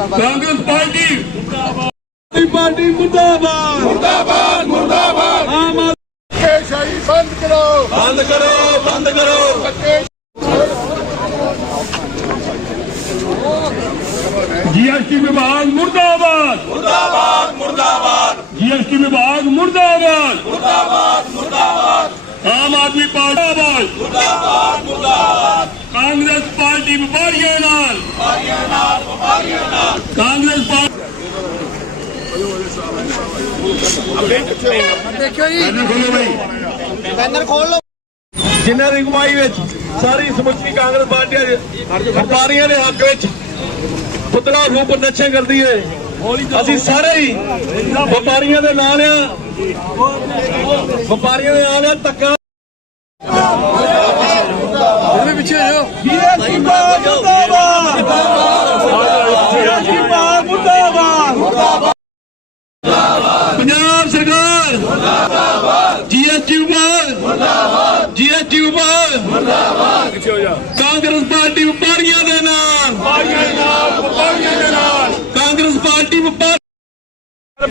Congress party ਆਦਮੀ party ਮੁਰਦਾਬਾਦ ਮੁਰਦਾਬਾਦ ਮੁਰਦਾਬਾਦ ਆਮ ਆਦਮੀ ਸ਼ਾਹੀ ਬੰਦ ਕਰੋ ਬੰਦ ਕਰੋ ਬੰਦ ਕਰੋ ਜੀਐਸਟੀ ਵਿਭਾਗ ਮੁਰਦਾਬਾਦ ਮੁਰਦਾਬਾਦ ਮੁਰਦਾਬਾਦ ਜੀਐਸਟੀ ਵਿਭਾਗ ਮੁਰਦਾਬਾਦ ਮੁਰਦਾਬਾਦ ਮੁਰਦਾਬਾਦ ਆਮ ਆਦਮੀ ਪਾਰਟੀ ਮੁਰਦਾਬਾਦ ਮੁਰਦਾਬਾਦ ਕਾਂਗਰਸ ਕਾਂਗਰਸ ਪਾਰਟੀ ਦੇਖਿਓ ਜੀ। ਬੈਨਰ ਖੋਲੋ ਬਈ। ਜਿਨ੍ਹਾਂ ਦੀ ਅਗਵਾਈ ਵਿੱਚ ਸਾਰੀ ਸਮੁੱਚੀ ਕਾਂਗਰਸ ਪਾਰਟੀ ਅੱਜ ਵਪਾਰੀਆਂ ਦੇ ਹੱਕ ਵਿੱਚ ਪੁਤਲਾ ਰੂਪ ਨਸ਼ੇ ਕਰਦੀ ਹੈ ਅਸੀਂ ਸਾਰੇ ਹੀ ਵਪਾਰੀਆਂ ਦੇ ਨਾਲ ਆ। ਵਪਾਰੀਆਂ ਦੇ ਨਾਲ ਆ ਧੱਕਾ ਇਹਦੇ ਪਿੱਛੇ ਹੋ ਜਾਓ ਜੀਐਸਟੀ ਮੁਰਦਾਬਾਦ ਜੀਐਸਟੀ ਮੁਰਦਾਬਾਦ ਪੰਜਾਬ ਸਰਕਾਰ ਮੁਰਦਾਬਾਦ। ਜੀਐਸਟੀ ਵਿਭਾਗ ਮੁਰਦਾਬਾਦ। ਜੀਐਸਟੀ ਵਿਭਾਗ ਮੁਰਦਾਬਾਦ। ਕਾਂਗਰਸ ਪਾਰਟੀ ਵਪਾਰੀਆਂ ਦੇ ਨਾਲ ਵਪਾਰੀਆਂ ਦੇ ਨਾਲ ਵਪਾਰੀਆਂ ਦੇ ਨਾਲ ਕਾਂਗਰਸ ਪਾਰਟੀ ਵਪਾਰ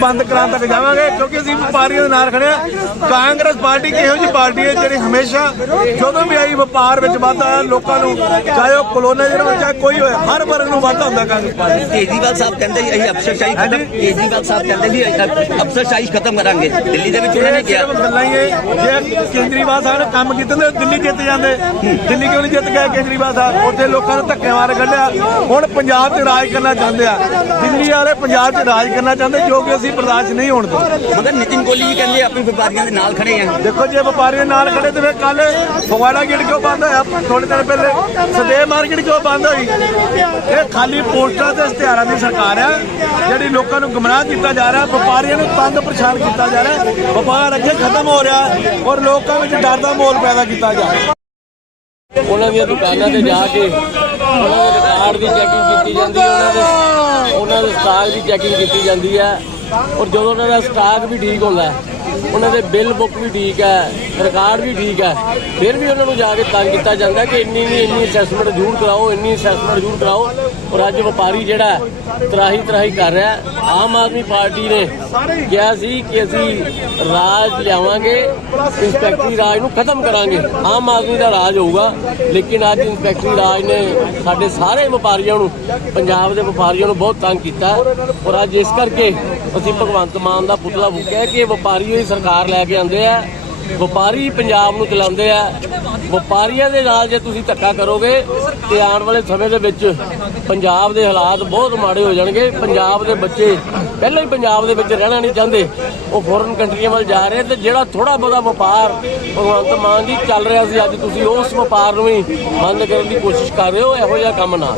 ਬੰਦ ਕਰਾਉਣ ਤੱਕ ਜਾਵਾਂਗੇ ਕਿਉਂਕਿ ਅਸੀਂ ਵਪਾਰੀਆਂ ਦੇ ਨਾਲ ਖੜੇ ਹਾਂ। ਕਾਂਗਰਸ ਪਾਰਟੀ ਕਿਹੋ ਜਿਹੀ ਪਾਰਟੀ ਹੈ ਜਿਹੜੀ ਹਮੇਸ਼ਾ ਜਦੋਂ ਵੀ ਆਈ ਵਪਾਰ ਵਿੱਚ ਵਾਧਾ ਲੋਕਾਂ ਨੂੰ ਚਾਹੇ ਉਹ ਕਲੋਨਾਈਜ਼ਰ ਹੋਵੇ ਚਾਹੇ ਕੋਈ ਹੋਵੇ ਹਰ ਵਰਗ ਨੂੰ ਵਾਧਾ ਹੁੰਦਾ ਕਾਂਗਰਸ ਪਾਰਟੀ। ਕੇਜਰੀਵਾਲ ਸਾਹਿਬ ਕਹਿੰਦੇ ਅਸੀਂ ਅਫਸਰਸ਼ਾਹੀ ਖਤਮ ਕੇਜਰੀਵਾਲ ਸਾਹਿਬ ਕਹਿੰਦੇ ਸੀ ਅਸੀਂ ਅਫਸਰਸ਼ਾਹੀ ਖਤਮ ਕਰਾਂਗੇ। ਦਿੱਲੀ ਦੇ ਵਿੱਚ ਉਹਨਾਂ ਨੇ ਇਹ ਕਿਹਾ ਗੱਲਾਂ ਹੀ ਹੈ ਜੇ ਕੇਜਰੀਵਾਲ ਸਾਹਿਬ ਨੇ ਕੰਮ ਕੀਤੇ ਤੇ ਦਿੱਲੀ ਜਿੱਤ ਜਾਂਦੇ। ਦਿੱਲੀ ਕਿਉਂ ਨਹੀਂ ਜਿੱਤ ਗਏ ਕੇਜਰੀਵਾਲ ਸਾਹਿਬ? ਉੱਥੇ ਲੋਕਾਂ ਨੂੰ ਧੱਕੇ ਮਾਰ ਕੱਢਿਆ। ਹੁਣ ਪੰਜਾਬ 'ਚ ਰਾਜ ਕਰਨਾ ਚਾਹੁੰਦੇ ਆ। ਦਿੱਲੀ ਵਾਲੇ ਪੰਜਾਬ 'ਚ ਰਾਜ ਕਰਨਾ ਚਾਹੁੰਦੇ ਜੋ ਕਿ ਅਸੀਂ ਬਰਦਾਸ਼ਤ ਨਹੀਂ ਹੋਣ ਦਿੰਦੇ। ਮਗਰ ਨਿਤਿਨ ਕੋਹਲੀ ਜੀ ਕਹਿੰਦੇ ਆਪਣੀ ਵਪਾਰੀਆਂ ਦੇ ਨਾਲ ਖੜੇ ਆ। ਦੇਖੋ ਜੇ ਵਪਾਰੀਆਂ ਨਾਲ ਖੜੇ ਤੇ ਫਿਰ ਕੱਲ ਫਗਵਾੜਾ ਗੇਟ ਕਿਉਂ ਬੰਦ ਹੋਇਆ? ਥੋੜੇ ਦਿਨ ਪਹਿਲੇ ਸਦੇ ਮਾਰਕੀਟ ਕਿਉਂ ਬੰਦ ਹੋਈ? ਇਹ ਖਾਲੀ ਪੋਸਟਰਾਂ ਤੇ ਇਸ਼ਤਿਹਾਰਾਂ ਦੀ ਸਰਕਾਰ ਆ ਜਿਹੜੀ ਲੋਕਾਂ ਨੂੰ ਗੁੰਮਰਾਹ ਕੀਤਾ ਜਾ ਰਿਹਾ ਵਪਾਰੀਆਂ ਨੂੰ ਤੰਗ ਪਰੇਸ਼ਾਨ ਕੀਤਾ ਜਾ ਰਿਹਾ ਵਪਾਰ ਅੱਗੇ ਖਤਮ ਹੋ ਰਿਹਾ ਔਰ ਲੋਕਾਂ ਵਿੱਚ ਡਰ ਦਾ ਮਾਹੌਲ ਪੈਦਾ ਕੀਤਾ ਜਾ ਰਿਹਾ। ਉਹਨਾਂ ਦੀਆਂ ਦੁਕਾਨਾਂ ਤੇ ਜਾ ਕੇ ਉਹਨਾਂ ਦੇ ਰਿਕਾਰਡ ਦੀ ਚੈਕਿੰਗ ਕੀਤੀ ਜਾਂਦੀ ਹੈ ਉਹਨਾਂ ਦੇ ਉਹਨਾਂ ਦੇ ਸਟਾਕ ਦੀ ਚੈਕਿੰਗ ਕੀਤੀ ਜਾਂਦੀ ਹੈ। ਔਰ ਜਦੋਂ ਉਹਨਾਂ ਦਾ ਸਟਾਕ ਵੀ ਠੀਕ ਹੁੰਦਾ ਉਹਨਾਂ ਦੇ ਬਿੱਲ ਬੁੱਕ ਵੀ ਠੀਕ ਹੈ, ਰਿਕਾਰਡ ਵੀ ਠੀਕ ਹੈ, ਫਿਰ ਵੀ ਉਹਨਾਂ ਨੂੰ ਜਾ ਕੇ ਤੰਗ ਕੀਤਾ ਜਾਂਦਾ ਕਿ ਇੰਨੀ ਨਹੀਂ ਇੰਨੀ ਅਸੈਸਮੈਂਟ ਜ਼ਰੂਰ ਕਰਾਓ, ਇੰਨੀ ਅਸੈਸਮੈਂਟ ਜ਼ਰੂਰ ਕਰਾਓ। ਔਰ ਅੱਜ ਵਪਾਰੀ ਜਿਹੜਾ ਤਰਾਹੀ ਤਰਾਹੀ ਕਰ ਰਿਹਾ ਆਮ ਆਦਮੀ ਪਾਰਟੀ ਨੇ ਕਿਹਾ ਸੀ ਕਿ ਅਸੀਂ ਰਾਜ ਲਿਆਵਾਂਗੇ, ਇੰਸਪੈਕਟਰੀ ਰਾਜ ਨੂੰ ਖਤਮ ਕਰਾਂਗੇ। ਆਮ ਆਦਮੀ ਦਾ ਰਾਜ ਹੋਊਗਾ, ਲੇਕਿਨ ਅੱਜ ਇੰਸਪੈਕਟਰੀ ਰਾਜ ਨੇ ਸਾਡੇ ਸਾਰੇ ਵਪਾਰੀਆਂ ਨੂੰ, ਪੰਜਾਬ ਦੇ ਵਪਾਰੀਆਂ ਨੂੰ ਬਹੁਤ ਤੰਗ ਕੀਤਾ ਔਰ ਅੱਜ ਇਸ ਕਰਕੇ ਅਸੀਂ ਭਗਵੰਤ ਮਾਨ ਦਾ ਪੁਤਲਾ ਫੂਕਿਆ ਕਿ ਇਹ ਵਪਾਰੀ ਹੀ ਸਰਕਾਰ ਲੈ ਕੇ ਆਂਦੇ ਆ। ਵਪਾਰੀ ਪੰਜਾਬ ਨੂੰ ਚਲਾਉਂਦੇ ਆ। ਵਪਾਰੀਆਂ ਦੇ ਨਾਲ ਜੇ ਤੁਸੀਂ ਧੱਕਾ ਕਰੋਗੇ ਤੇ ਆਉਣ ਵਾਲੇ ਸਮੇਂ ਦੇ ਵਿੱਚ ਪੰਜਾਬ ਦੇ ਹਾਲਾਤ ਬਹੁਤ ਮਾੜੇ ਹੋ ਜਾਣਗੇ। ਪੰਜਾਬ ਦੇ ਬੱਚੇ ਪਹਿਲਾਂ ਹੀ ਪੰਜਾਬ ਦੇ ਵਿੱਚ ਰਹਿਣਾ ਨਹੀਂ ਚਾਹੁੰਦੇ। ਉਹ ਫੋਰਨ ਕੰਟਰੀਆਂ ਵੱਲ ਜਾ ਰਹੇ ਤੇ ਜਿਹੜਾ ਥੋੜਾ ਬਹੁਤਾ ਵਪਾਰ ਭਗਵੰਤ ਮਾਨ ਜੀ ਚੱਲ ਰਿਹਾ ਸੀ ਅੱਜ ਤੁਸੀਂ ਉਸ ਵਪਾਰ ਨੂੰ ਵੀ ਬੰਦ ਕਰਨ ਦੀ ਕੋਸ਼ਿਸ਼ ਕਰ ਰਹੇ ਹੋ ਇਹੋ ਜਿਹਾ ਕੰਮ ਨਾ।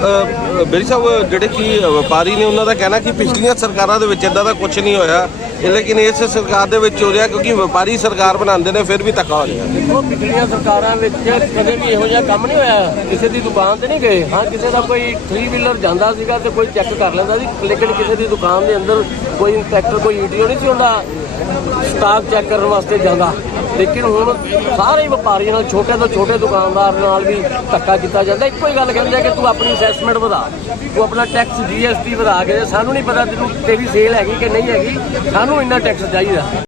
ਅ, ਬੇਰੀ ਸਾਹਿਬ ਜਿਹੜੇ ਕਿ ਵਪਾਰੀ ਨੇ ਉਹਨਾਂ ਦਾ ਕਹਿਣਾ ਕਿ ਪਿਛਲੀਆਂ ਸਰਕਾਰਾਂ ਦੇ ਵਿੱਚ ਇਦਾਂ ਦਾ ਕੁਝ ਨਹੀਂ ਹੋਇਆ। ਲੇਕਿਨ ਇਸ ਸਰਕਾਰ ਦੇ ਵਿੱਚ ਹੋ ਰਿਹਾ ਕਿਉਂਕਿ ਵਪਾਰੀ ਸਰ ਸਰਕਾਰ ਬਣਾਉਂਦੇ ਨੇ, ਫਿਰ ਵੀ ਧੱਕਾ ਹੋ ਰਿਹਾ ਉਹ ਪਿਛਲੀਆਂ ਸਰਕਾਰਾਂ ਵਿੱਚ ਕਦੇ ਵੀ ਇਹੋ ਜਿਹਾ ਕੰਮ ਨਹੀਂ ਹੋਇਆ। ਕਿਸੇ ਦੀ ਦੁਕਾਨ ਤੇ ਨਹੀਂ ਗਏ। ਹਾਂ, ਕਿਸੇ ਦਾ ਕੋਈ 3 ਵੀਲਰ ਜਾਂਦਾ ਸੀਗਾ ਤੇ ਕੋਈ ਚੈੱਕ ਕਰ ਲੈਂਦਾ ਸੀ, ਲੇਕਿਨ ਕਿਸੇ ਦੀ ਦੁਕਾਨ ਦੇ ਅੰਦਰ ਕੋਈ ਇੰਸਪੈਕਟਰ ਕੋਈ ਈਟੀਓ ਨਹੀਂ ਸੀ ਹੁੰਦਾ। ਸਟਾਕ ਚੈੱਕ ਕਰਨ ਵਾਸਤੇ ਜਾਂਦਾ। ਲੇਕਿਨ ਹੁਣ ਸਾਰੇ ਵਪਾਰੀਆਂ ਨਾਲ, ਛੋਟੇ ਤੋਂ ਛੋਟੇ ਦੁਕਾਨਦਾਰ ਨਾਲ ਵੀ ਧੱਕਾ ਕੀਤਾ ਜਾਂਦਾ। ਇੱਕੋ ਹੀ ਗੱਲ ਕਹਿੰਦੇ ਆ ਕਿ ਤੂੰ ਆਪਣੀ ਅਸੈਸਮੈਂਟ ਵਧਾ। ਤੂੰ ਆਪਣਾ ਟੈਕਸ ਜੀਐਸਟੀ ਵਧਾ ਕੇ, ਸਾਨੂੰ ਨਹੀਂ ਪਤਾ ਤੈਨੂੰ ਤੇਰੀ ਸੇਲ ਹੈਗੀ ਕਿ ਨਹੀਂ ਹੈਗੀ। ਸਾਨੂੰ ਇੰਨਾ ਟੈਕਸ ਚਾਹੀਦਾ।